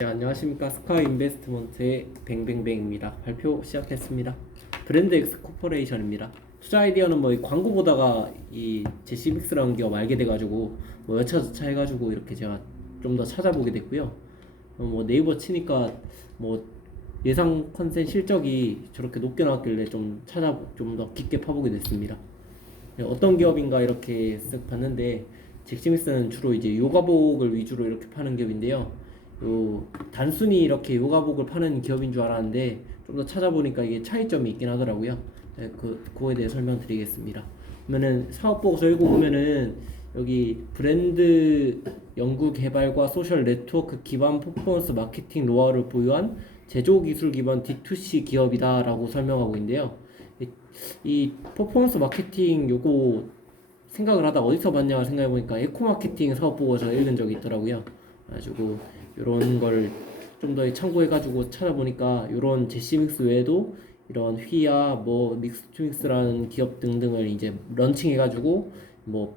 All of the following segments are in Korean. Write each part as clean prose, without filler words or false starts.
네, 안녕하십니까. 스카이 인베스트먼트의 뱅뱅뱅입니다. 발표 시작했습니다. 브랜드 엑스 코퍼레이션입니다. 투자 아이디어는 뭐 광고 보다가 이 제시믹스라는 기업 알게 돼가지고 뭐 여차저차 해가지고 이렇게 제가 좀 더 찾아보게 됐고요. 뭐 네이버 치니까 뭐 예상 컨센 실적이 저렇게 높게 나왔길래 좀 더 깊게 파보게 됐습니다. 네, 어떤 기업인가 이렇게 쓱 봤는데 잭스미스는 주로 이제 요가복을 위주로 이렇게 파는 기업인데요. 단순히 이렇게 요가복을 파는 기업인 줄 알았는데 좀 더 찾아보니까 이게 차이점이 있긴 하더라고요. 네, 그거에 대해 설명드리겠습니다. 그러면은 사업보고서 읽어보면은 여기 브랜드 연구 개발과 소셜 네트워크 기반 퍼포먼스 마케팅 노하우를 보유한 제조 기술 기반 D2C 기업이다라고 설명하고 있는데요. 이 퍼포먼스 마케팅 요거 생각을 하다 어디서 봤냐 생각해보니까 에코마케팅 사업보고서 읽은 적이 있더라고요. 그래가지고 이런 걸 좀 더 참고해가지고 찾아보니까 이런 제시믹스 외에도 이런 휘야 뭐 믹스투믹스라는 기업 등등을 이제 런칭해가지고 뭐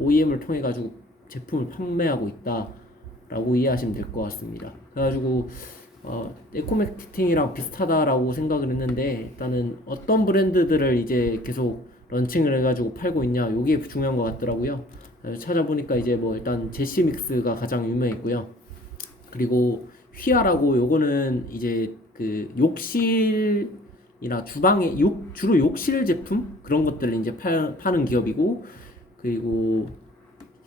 OEM을 통해가지고 제품을 판매하고 있다라고 이해하시면 될 것 같습니다. 그래가지고 에코마케팅이랑 비슷하다라고 생각을 했는데 일단은 어떤 브랜드들을 이제 계속 런칭을 해가지고 팔고 있냐 요게 중요한 것 같더라고요. 찾아보니까 이제 뭐 일단 제시믹스가 가장 유명했고요. 그리고 휘하라고 요거는 이제 그 욕실이나 주방에 주로 욕실 제품 그런 것들을 이제 파는 기업이고, 그리고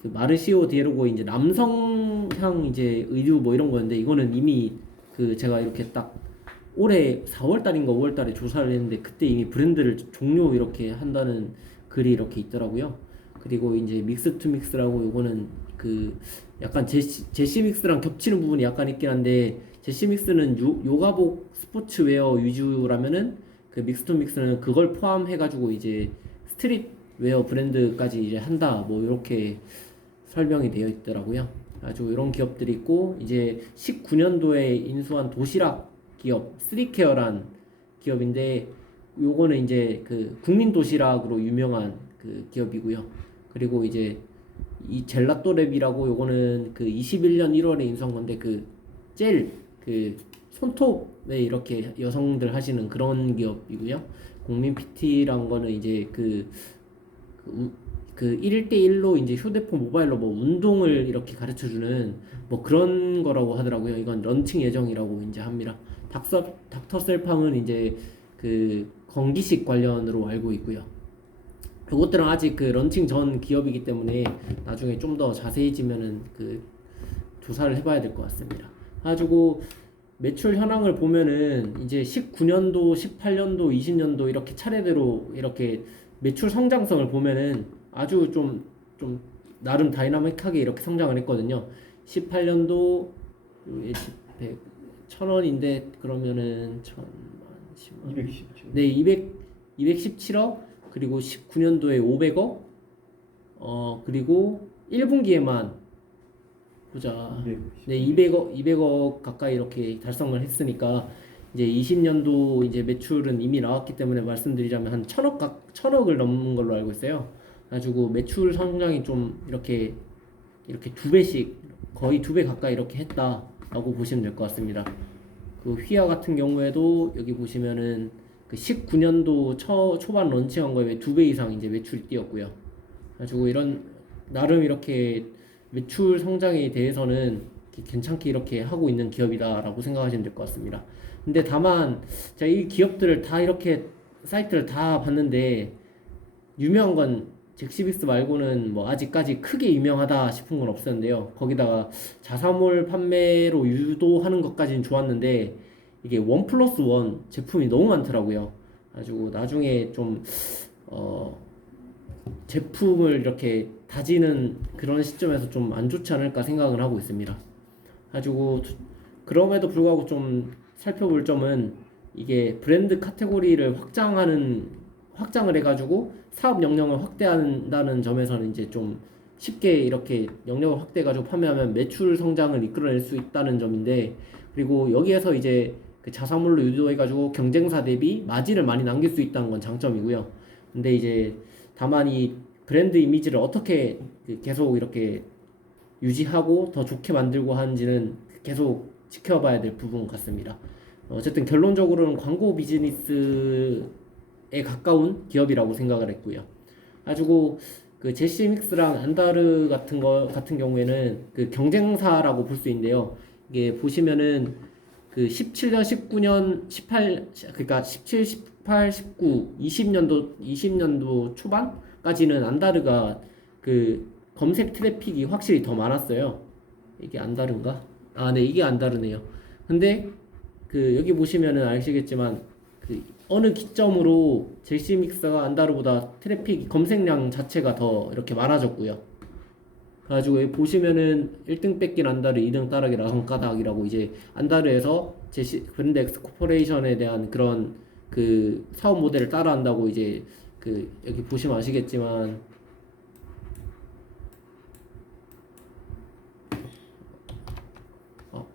그 마르시오 디에르고 이제 남성향 이제 의류 뭐 이런 거였는데 이거는 이미 그 제가 이렇게 딱 올해 4월 달인가 5월 달에 조사를 했는데 그때 이미 브랜드를 종료 이렇게 한다는 글이 이렇게 있더라고요. 그리고 이제 믹스 투 믹스라고 요거는 그 약간 제시믹스랑 겹치는 부분이 약간 있긴 한데, 제시믹스는 요가복 스포츠웨어 위주라면은 그 믹스 투 믹스는 그걸 포함해가지고 이제 스트릿웨어 브랜드까지 이제 한다 뭐 이렇게 설명이 되어 있더라고요. 아주 이런 기업들이 있고, 이제 19년도에 인수한 도시락 기업 쓰리케어란 기업인데 요거는 이제 그 국민 도시락으로 유명한 그 기업이고요. 그리고 이제 이 젤라또랩이라고 요거는 그 21년 1월에 인수한 건데 그 손톱에 이렇게 여성들 하시는 그런 기업이고요. 국민 PT란 거는 이제 그 1대1로 이제 휴대폰 모바일로 뭐 운동을 이렇게 가르쳐 주는 뭐 그런 거라고 하더라고요. 이건 런칭 예정이라고 이제 합니다. 닥터 셀팜은 이제 그 건기식 관련으로 알고 있고요. 그것들은 아직 그 런칭 전 기업이기 때문에 나중에 좀 더 자세해지면은 그 조사를 해봐야 될 것 같습니다. 가지고 매출 현황을 보면은 이제 19년도, 18년도, 20년도 이렇게 차례대로 이렇게 매출 성장성을 보면은 아주 좀 나름 다이나믹하게 이렇게 성장을 했거든요. 18년도 1,000원인데 그러면은 217. 네, 217억. 그리고 19년도에 500억. 그리고 1분기에만 보자. 네, 200억 가까이 이렇게 달성을 했으니까 이제 20년도 이제 매출은 이미 나왔기 때문에 말씀드리자면 한 1000억을 넘는 걸로 알고 있어요. 가지고 매출 성장이 좀 이렇게 두 배씩 거의 2배 가까이 이렇게 했다라고 보시면 될 것 같습니다. 그 휘하 같은 경우에도 여기 보시면은 그 19년도 초반 런칭한 거에 2배 이상 이제 매출이 뛰었고요. 가지고 이런 나름 이렇게 매출 성장에 대해서는 괜찮게 이렇게 하고 있는 기업이다라고 생각하시면 될 것 같습니다. 근데 다만 제가 이 기업들을 다 이렇게 사이트를 다 봤는데 유명한 건 잭시빅스 말고는 뭐 아직까지 크게 유명하다 싶은 건 없었는데요. 거기다가 자사몰 판매로 유도하는 것까지는 좋았는데 이게 1+1 제품이 너무 많더라고요. 가지고 나중에 좀 제품을 이렇게 다지는 그런 시점에서 좀 안 좋지 않을까 생각을 하고 있습니다. 가지고 그럼에도 불구하고 좀 살펴볼 점은 이게 브랜드 카테고리를 확장을 해가지고 사업 영역을 확대한다는 점에서는 이제 좀 쉽게 이렇게 영역을 확대해가지고 판매하면 매출 성장을 이끌어낼 수 있다는 점인데, 그리고 여기에서 이제 그 자사몰로 유도해가지고 경쟁사 대비 마진을 많이 남길 수 있다는 건 장점이고요. 근데 이제 다만 이 브랜드 이미지를 어떻게 계속 이렇게 유지하고 더 좋게 만들고 하는지는 계속 지켜봐야 될 부분 같습니다. 어쨌든 결론적으로는 광고 비즈니스에 가까운 기업이라고 생각을 했고요. 가지고 그 제시믹스랑 안다르 같은 경우에는 그 경쟁사라고 볼 수 있는데요. 이게 보시면은 그 17년, 19년, 18 그러니까 17, 18, 19, 20년도 초반까지는 안다르가 그 검색 트래픽이 확실히 더 많았어요. 이게 안다르인가? 아, 네, 이게 안다르네요. 근데 그 여기 보시면은 아시겠지만 그 어느 기점으로 제시믹스가 안다르보다 트래픽 검색량 자체가 더 이렇게 많아졌고요. 그래가지고 여기 보시면은 1등 뺏긴 안다르, 2등 따르기 라손가닥이라고 이제 안다르에서 브랜드 엑스 코퍼레이션에 대한 그런 그 사업 모델을 따라한다고 이제 그 여기 보시면 아시겠지만 어,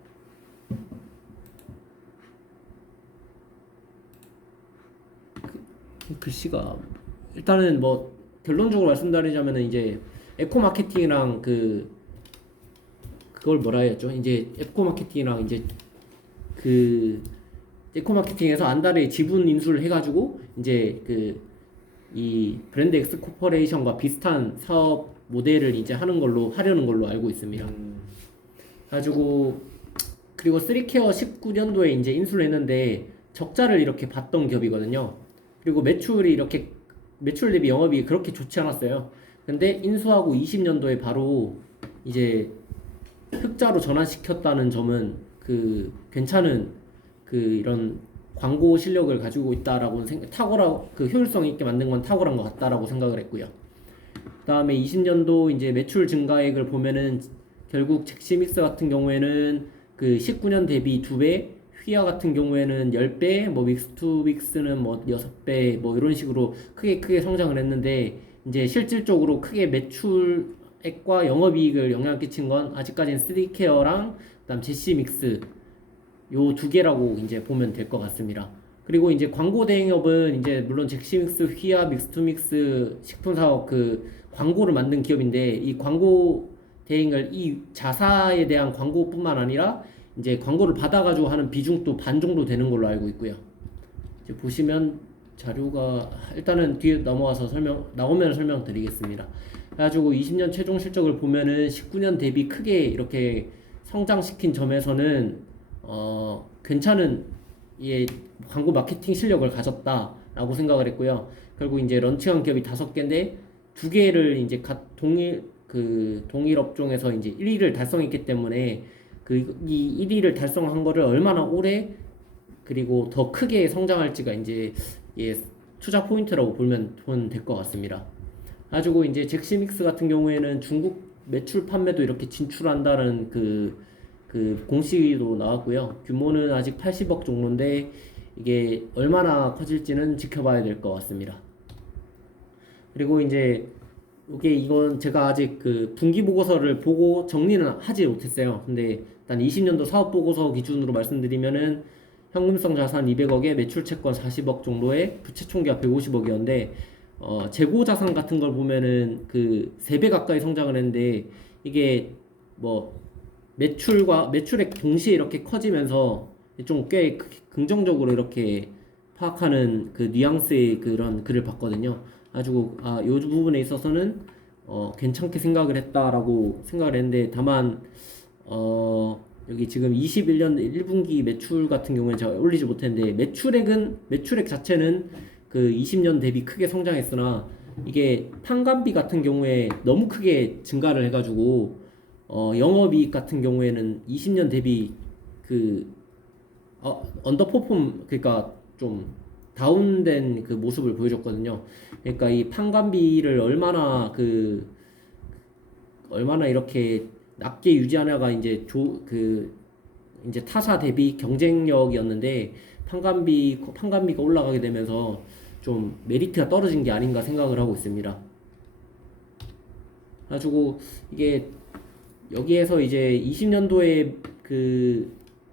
글씨가 일단은 뭐 결론적으로 말씀드리자면은 이제 에코 마케팅이랑 그걸 뭐라 해야죠? 이제 에코 마케팅이랑 이제 그 에코 마케팅에서 안달의 지분 인수를 해가지고 이제 그 이 브랜드 엑스 코퍼레이션과 비슷한 사업 모델을 이제 하려는 걸로 알고 있습니다. 가지고 그리고 3케어 19년도에 이제 인수를 했는데 적자를 이렇게 봤던 기업이거든요. 그리고 매출 대비 영업이 그렇게 좋지 않았어요. 근데 인수하고 20년도에 바로 이제 흑자로 전환시켰다는 점은 그 괜찮은 그 이런 광고 실력을 가지고 있다라고 그 효율성 있게 만든 건 탁월한 것 같다라고 생각을 했고요. 그다음에 20년도 이제 매출 증가액을 보면은 결국 잭시믹스 같은 경우에는 그 19년 대비 2배, 휘하 같은 경우에는 10배, 뭐 믹스2믹스는 뭐 6배, 뭐 이런 식으로 크게 성장을 했는데 이제 실질적으로 크게 매출액과 영업이익을 영향을 끼친 건 아직까지는 3케어랑 그다음 제시믹스 요 두 개라고 이제 보면 될 것 같습니다. 그리고 이제 광고 대행업은 이제 물론 잭시믹스, 휘하, 믹스2믹스 식품 사업 그 광고를 만든 기업인데 이 광고 대행을 이 자사에 대한 광고뿐만 아니라 이제 광고를 받아가지고 하는 비중도 반 정도 되는 걸로 알고 있고요. 이제 보시면 자료가 일단은 뒤에 넘어와서 나오면 설명드리겠습니다. 그래가지고 20년 최종 실적을 보면은 19년 대비 크게 이렇게 성장시킨 점에서는 괜찮은 광고 마케팅 실력을 가졌다라고 생각을 했고요. 결국 이제 런칭한 기업이 5개인데 2개를 이제 동일 업종에서 이제 1위를 달성했기 때문에 이 1위를 달성한 거를 얼마나 오래 그리고 더 크게 성장할지가 이제 투자 포인트라고 보면 될 것 같습니다. 가지고 이제 잭시믹스 같은 경우에는 중국 매출 판매도 이렇게 진출한다는 그 공시도 나왔고요. 규모는 아직 80억 정도인데 이게 얼마나 커질지는 지켜봐야 될 것 같습니다. 그리고 이제 이건 제가 아직 그 분기 보고서를 보고 정리는 하지 못했어요. 근데 일단 20년도 사업 보고서 기준으로 말씀드리면은 현금성 자산 200억에 매출 채권 40억 정도에 부채 총계가 150억이었는데 재고 자산 같은 걸 보면은 그 3배 가까이 성장을 했는데 이게 뭐 매출액 동시에 이렇게 커지면서 좀 꽤 긍정적으로 이렇게 파악하는 그 뉘앙스의 그런 글을 봤거든요. 가지고 요 부분에 있어서는 괜찮게 생각을 했다라고 생각을 했는데 다만 여기 지금 21년 1분기 매출 같은 경우에 제가 올리지 못했는데 매출액 자체는 그 20년 대비 크게 성장했으나 이게 판관비 같은 경우에 너무 크게 증가를 해가지고 영업이익 같은 경우에는 20년 대비 언더퍼폼 그러니까 좀 다운된 그 모습을 보여줬거든요. 그러니까 이 판관비를 얼마나 이렇게 낮게 유지하냐가 이제 이제 타사 대비 경쟁력이었는데 판관비가 올라가게 되면서 좀 메리트가 떨어진 게 아닌가 생각을 하고 있습니다. 가지고 이게 여기에서 이제 20년도에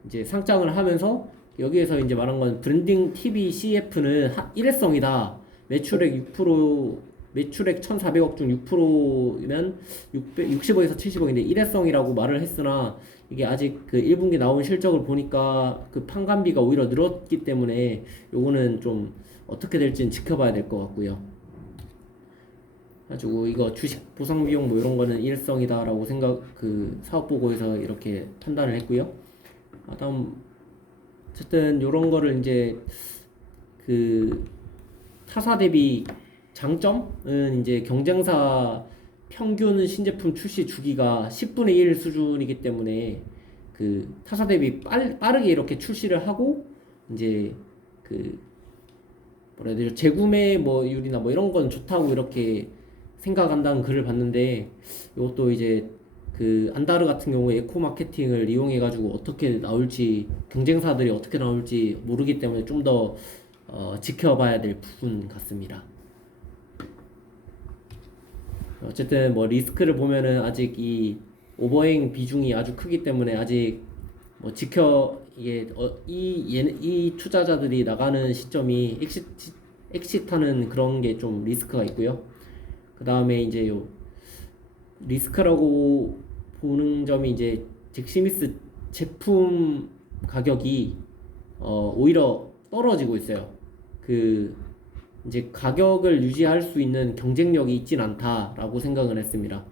이제 상장을 하면서 여기에서 이제 말한 건 브랜딩 TV CF는 일회성이다. 매출액 6% 매출액 1,400억 중 6%면 60억에서 70억인데 일회성이라고 말을 했으나 이게 아직 그 1분기 나온 실적을 보니까 그 판관비가 오히려 늘었기 때문에 요거는 좀 어떻게 될지는 지켜봐야 될 것 같고요. 가지고 이거 주식 보상 비용 뭐 이런 거는 일회성이다라고 그 사업 보고에서 이렇게 판단을 했고요. 다음 어쨌든 요런 거를 이제 그 타사 대비 장점은 이제 경쟁사 평균 신제품 출시 주기가 10분의 1 수준이기 때문에 그 타사 대비 빠르게 이렇게 출시를 하고 이제 그 뭐라 해야 되죠? 재구매 뭐 율이나 뭐 이런 건 좋다고 이렇게 생각한다는 글을 봤는데 이것도 이제 그 안다르 같은 경우에 에코 마케팅을 이용해 가지고 어떻게 나올지 경쟁사들이 어떻게 나올지 모르기 때문에 좀 더 지켜봐야 될 부분 같습니다. 어쨌든 뭐 리스크를 보면은 아직 이 오버행 비중이 아주 크기 때문에 아직 뭐 이게 이 투자자들이 나가는 시점이 엑시트하는 그런 게 좀 리스크가 있고요. 그 다음에 이제 요 리스크라고 보는 점이 이제 잭스미스 제품 가격이 오히려 떨어지고 있어요. 그 이제 가격을 유지할 수 있는 경쟁력이 있진 않다라고 생각을 했습니다.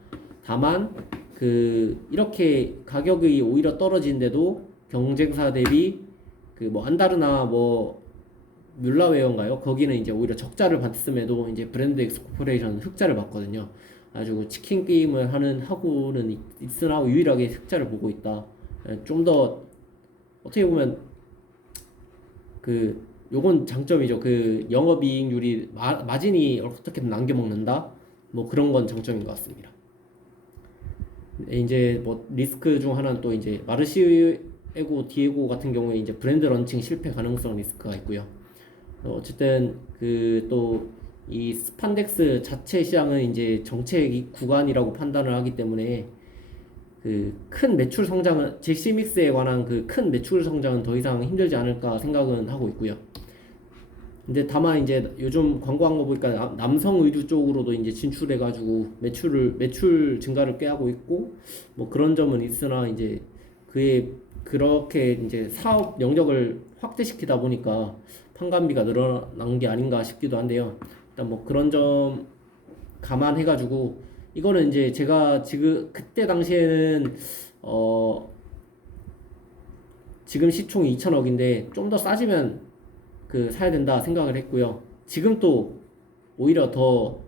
다만 그 이렇게 가격이 오히려 떨어지는데도 경쟁사 대비 그 뭐 안다르나 뭐 뮬라웨어인가요? 거기는 이제 오히려 적자를 봤음에도 이제 브랜드 엑스 코퍼레이션은 흑자를 봤거든요. 가지고 치킨 게임을 하고는 있으나 유일하게 흑자를 보고 있다. 좀 더 어떻게 보면 그 요건 장점이죠. 그 영업이익률이 마진이 어떻게든 남겨 먹는다. 뭐 그런 건 장점인 것 같습니다. 이제 뭐 리스크 중 하나는 또 이제 마르시에고 디에고 같은 경우에 이제 브랜드 런칭 실패 가능성 리스크가 있고요. 어쨌든 그 또 이 스판덱스 자체 시장은 이제 정책 구간이라고 판단을 하기 때문에 그 큰 매출 성장은 잭스믹스에 관한 그 큰 매출 성장은 더 이상 힘들지 않을까 생각은 하고 있고요. 근데 다만 이제 요즘 광고한 거 보니까 남성 의류 쪽으로도 이제 진출해가지고 매출 증가를 꾀하고 있고 뭐 그런 점은 있으나 이제 그렇게 이제 사업 영역을 확대시키다 보니까 판관비가 늘어난 게 아닌가 싶기도 한데요. 일단 뭐 그런 점 감안해가지고 이거는 이제 제가 지금 그때 당시에는 지금 시총이 2천억인데 좀 더 싸지면 그 사야 된다 생각을 했고요. 지금 또 오히려 더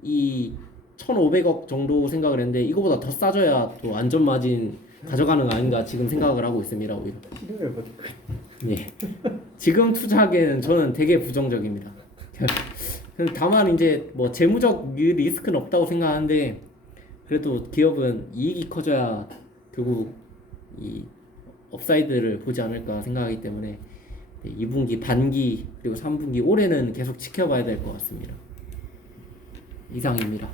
이 1,500억 정도 생각을 했는데 이거보다 더 싸져야 또 안전 마진 가져가는 거 아닌가 지금 생각을 하고 있습니다. 오히려. 예. 지금 투자하기에는 저는 되게 부정적입니다. 다만 이제 뭐 재무적 리스크는 없다고 생각하는데 그래도 기업은 이익이 커져야 결국 이 업사이드를 보지 않을까 생각하기 때문에 2분기, 반기 그리고 3분기 올해는 계속 지켜봐야 될 것 같습니다. 이상입니다.